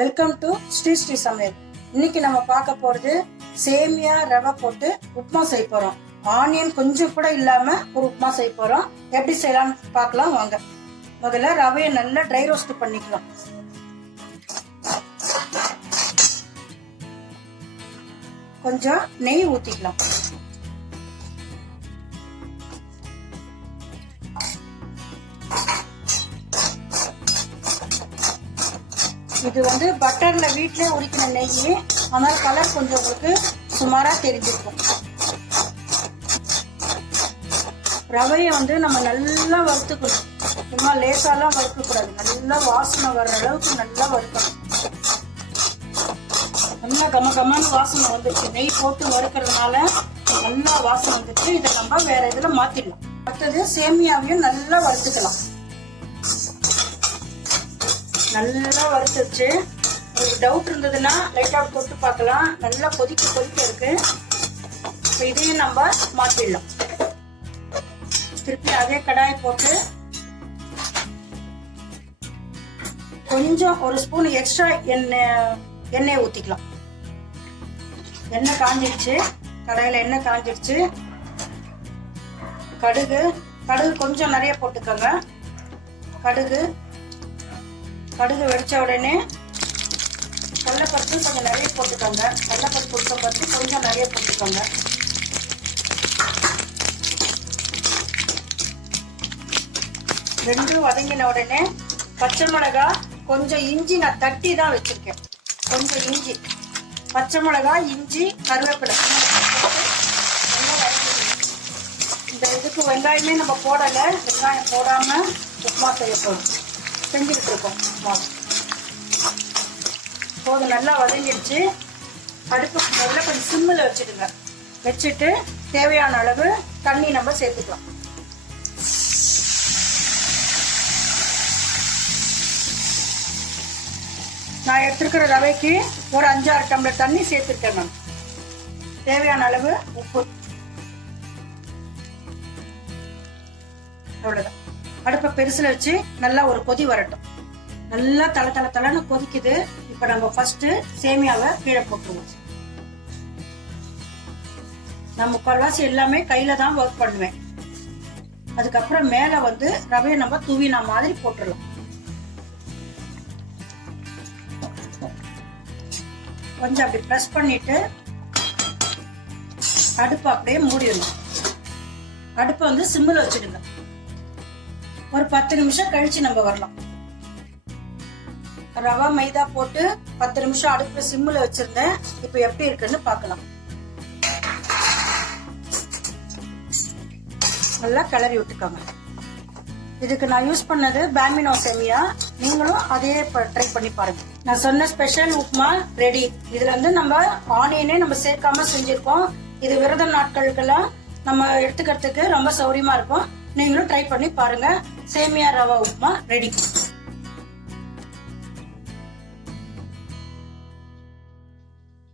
Welcome to Sri Sri சமையல். இன்னைக்கு நம்ம பார்க்க போறது சேமியா ரவை போட்டு உப்புமா செய்ய போறோம். ஆனியன் கொஞ்சம் கூட இல்லாம ஒரு உப்புமா செய்ய போறோம். எப்படி செய்யலாம்னு பார்க்கலாம் வாங்க. முதல்ல ரவையை நல்லா ட்ரை ரோஸ்ட் பண்ணிக்கலாம். கொஞ்சம் நெய் ஊத்திக்கலாம். இது பட்டர்ல வீட்லயே உரிக்கிற நெய், அதனால கலர் கொஞ்சம் உங்களுக்கு சுமாரா தெரிஞ்சிருக்கும். ரவையை நம்ம நல்லா வறுத்துக்கணும். சும்மா லேசாலாம் வறுக்க கூடாது, நல்லா வாசனை வர்ற அளவுக்கு நல்லா வறுக்கணும். நல்லா கமகமான வாசனை வந்துருச்சு. நெய் போட்டு வறுக்கிறதுனால நல்லா வாசனை வந்துருச்சு. இதை நம்ம வேற இதுல மாத்திடலாம். அடுத்தது சேமியாவையும் நல்லா வறுத்துக்கலாம். நல்லா வறுத்துச்சு. உங்களுக்கு டவுட் இருந்ததுன்னா லைட்டா தொட்டு பார்க்கலாம். நல்லா கொதிக்க இருக்கு. இதையும் நம்ம மாத்திடலாம். திருப்பி அதே கடாய் போட்டு கொஞ்சம் ஒரு ஸ்பூன் எக்ஸ்ட்ரா எண்ணெய் ஊத்திக்கலாம். எண்ணெய் காஞ்சிடுச்சு. கடாயில எண்ணெய் காஞ்சிடுச்சு. கடுகு கொஞ்சம் நிறைய போட்டுக்கோங்க. கடுகு வெடிச்ச உடனே கடலைப்பருப்பு கொஞ்சம் நிறைய போட்டுக்கோங்க. கடலைப்பருப்பு உளுத்தம்பருப்பு கொஞ்சம் நிறைய போட்டுக்கோங்க. ரெண்டும் வதங்கின உடனே பச்சை மிளகாய், கொஞ்சம் இஞ்சி நான் தட்டி தான் வச்சிருக்கேன். கொஞ்சம் இஞ்சி, பச்சை மிளகாய், இஞ்சி, கருவேப்பிலை. இந்த இதுக்கு வெங்காயமே நம்ம போடலை. வெங்காயம் போடாம உப்புமா செய்ய போறோம். செஞ்சுக்கிட்டு இருக்கோம். போதும், நல்லா வதங்கிடுச்சு. அடுப்பு முதல்ல கொஞ்சம் சிம்மில் வச்சுடுங்க. வச்சுட்டு தேவையான அளவு தண்ணி நம்ம சேர்த்துக்கலாம். நான் எடுத்துருக்கிற ரவைக்கு ஒரு 5-6 டம்ளர் தண்ணி சேர்த்துருக்கேன். நான் தேவையான அளவு உப்பு. அவ்வளவுதான். அடுப்பை பெருசுல வச்சு நல்லா ஒரு கொதி வரட்டும். நல்லா தளன்னு கொதிக்குது. இப்ப நம்ம ஃபர்ஸ்ட் சேமியாவை கீழே போட்டுருவோம். நான் முக்கால்வாசி எல்லாமே கையில தான் ஒர்க் பண்ணுவேன். அதுக்கப்புறம் மேல ரவையை நம்ம தூவினா மாதிரி போட்டுடலாம். கொஞ்சம் அப்படி பிரஸ் பண்ணிட்டு அடுப்பை அப்படியே மூடிடணும். அடுப்பை சிம்மில் வச்சுடுங்க. ஒரு 10 நிமிஷம் கழிச்சு நம்ம வரலாம். ரவா மைதா போட்டு 10 நிமிஷம் அடுப்புல சிம்மில் வச்சிருந்தேன். இப்ப எப்படி இருக்குன்னு பார்க்கலாம். நல்லா கிளறி விட்டுக்கோங்க. இதுக்கு நான் யூஸ் பண்ணது பாம்பினோ சேமியா. நீங்களும் அதே ட்ரை பண்ணி பாருங்க. நான் சொன்ன ஸ்பெஷல் உப்புமா ரெடி. இதுல நம்ம ஆனியனே நம்ம சேர்க்காம செஞ்சிருக்கோம். இது விரத நாட்களுக்கெல்லாம் நம்ம எடுத்துக்கிறதுக்கு ரொம்ப சௌரியமா இருக்கும். நீங்களும் ட்ரை பண்ணி பாருங்க. சேமியா ரவா உப்புமா ரெடி.